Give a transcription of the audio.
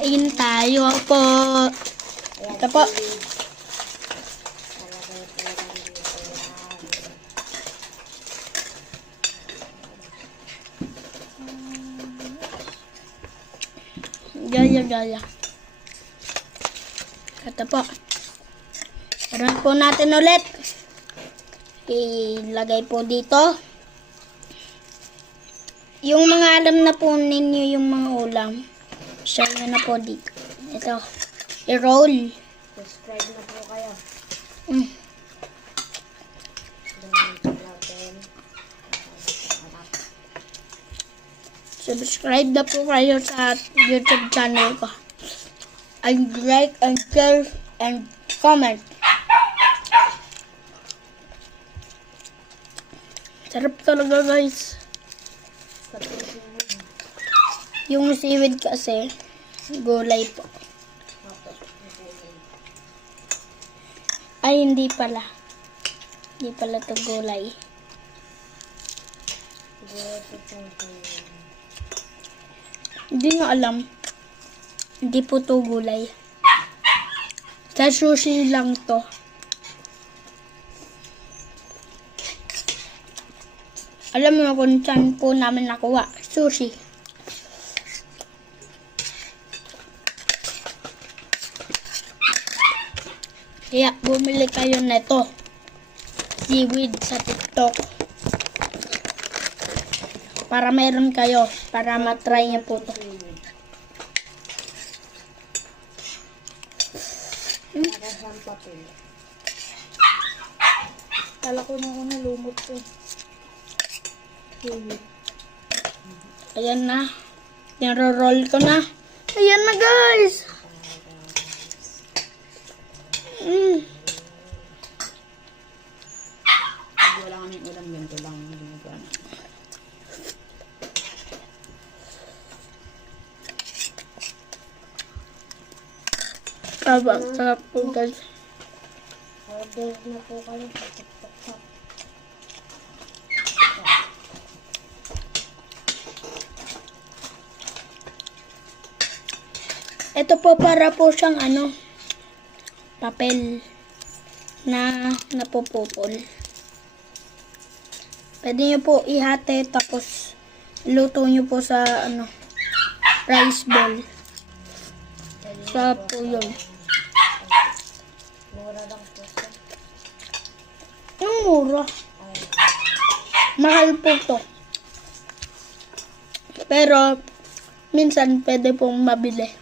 Kain tayo po. Ito po. Gaya. Ito po. Parang po natin ulit. Ilagay po dito. Yung mga alam na po ninyo yung mga ulam. Share nyo na po dito. Ito. I-roll. Subscribe na po kayo. Subscribe na po kayo sa YouTube channel ko. And like and share and comment. Sarap talaga guys. Yung seaweed kasi gulay po. Ay hindi pala. Hindi pala to gulay. Hindi nga alam. Hindi po to gulay. Sa sushi lang to. Alam mo kung saan po namin nakuha. Sushi. Kaya bumili kayo neto. Seaweed sa TikTok. Para meron kayo. Para matry niyo po to. Kala ko na ako nalumot ko. Ayan na. Naro-roll ko na. Ayan na guys. Wala kaming ulam ganito lang. Sarap po guys. Order na po kayo sa TikTok shop. Ito po para po siyang papel na napuputol. Pwede nyo po ihati tapos luto nyo po sa rice bowl. Sa po yun. Mura lang po siya. Ang mura. Mahal po to. Pero minsan pwede pong mabili.